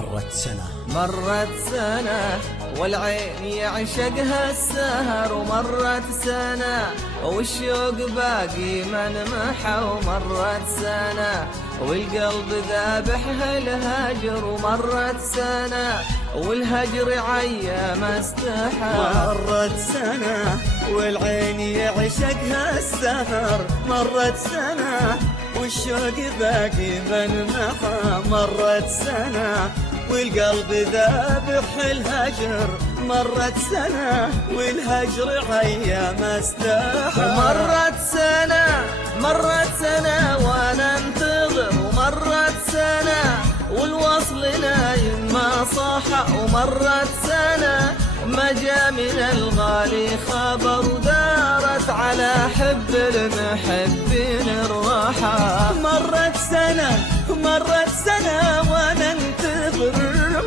مرت سنة والعين يعشقها السهر، ومرت سنة والشوق باقي منمحى، ومرت سنة والقلب ذابحها الهجر، ومرت سنة والهجر عيا ما استحى. مرت سنة والعين يعشقها السهر، مرت سنة والشوق باقي منمحى، مرت سنة والقلب ذابح الهجر، مرت سنة والهجر عيا ما استحى. مرت سنة وانا انتظر، ومرت سنة والوصل نايم ما صاح، ومرت سنة ما جاء من الغالي خبر، ودارت على حب المحبين الراحة. مرت سنة وانا انتظر،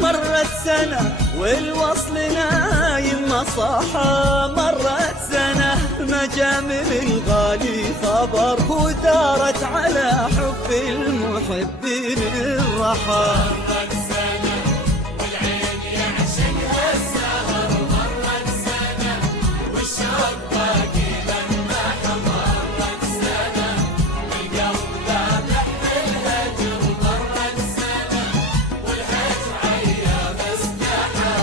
مرت سنة والوصل نايم ما صاحى، مرت سنة ما جاء من الغالي خبر، ودارت على حب المحبين الراحة. مرت سنة والعين يعشقها السهر، مرت سنة والشوق باقي منمحى، مرت سنة والقلب ذابح الهجر، مرت سنة والهجر عيا ما استحى.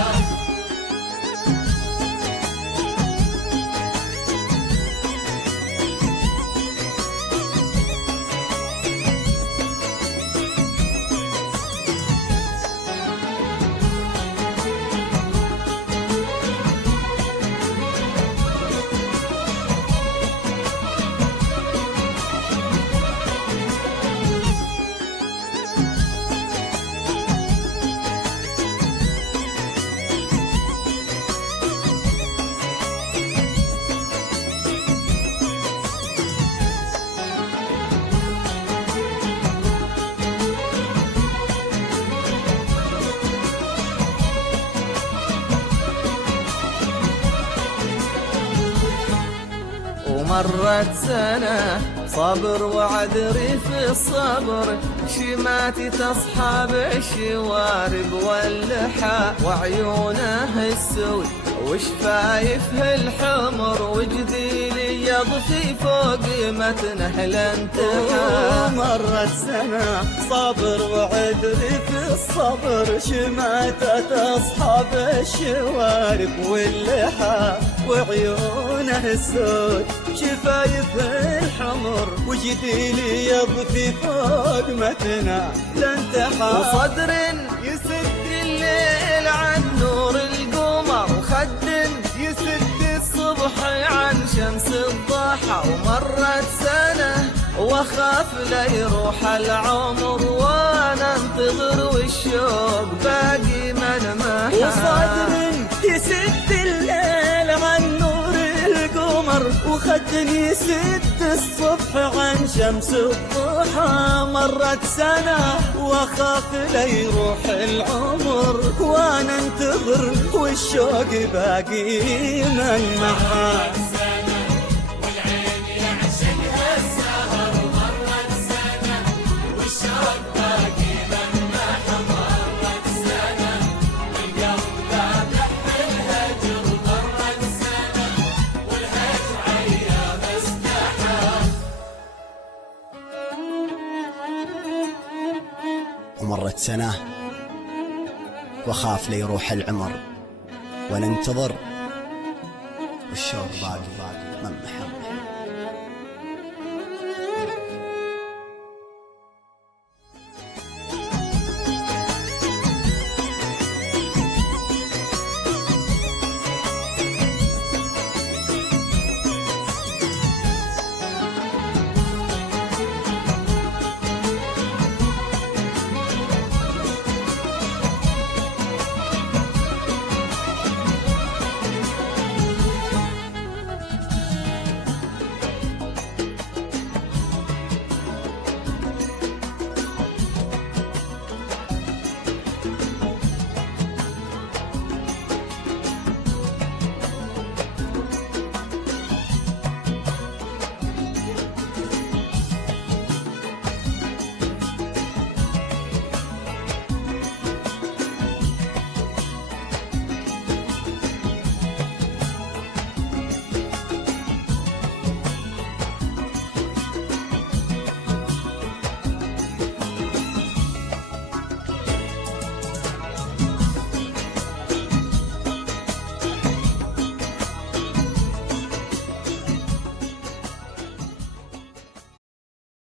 ومرت سنة صبر وعذري في الصبر، شماتي تصحب الشوارب واللحى، وعيونه السود وشفايفه الحمر، وجديلي يضفي فوق متنه الانتحى. مرت سنة صبر وعذري في الصبر، شماتة تصحب الشوارب واللحى، وعيونه السود شفايفه الحمر، وجديلي يضفي فوق متنه الانتحى. وصدر يسد الليل عن نور القمر، وخد يسد الصبح عن شمس الضحى. ومرت سنة واخاف لا يروح العمر، وانا انتظر والشوق باقي منمحى. وصدر يسد الليل عن نور القمر، وخد يسد الصبح عن شمس الضحى. مرت سنة واخاف لا يروح العمر، وانا انتظر والشوق باقي منمحى. مرت سنة والعين يعشقها السهر، مرت سنة والشوق باقي منمحى، مرت سنة والقلب ذابح الهجر، مرت سنة والهجر عيا ما استحى. ومرت سنة وخاف ليروح العمر، وننتظر والشوق باقي منمحى.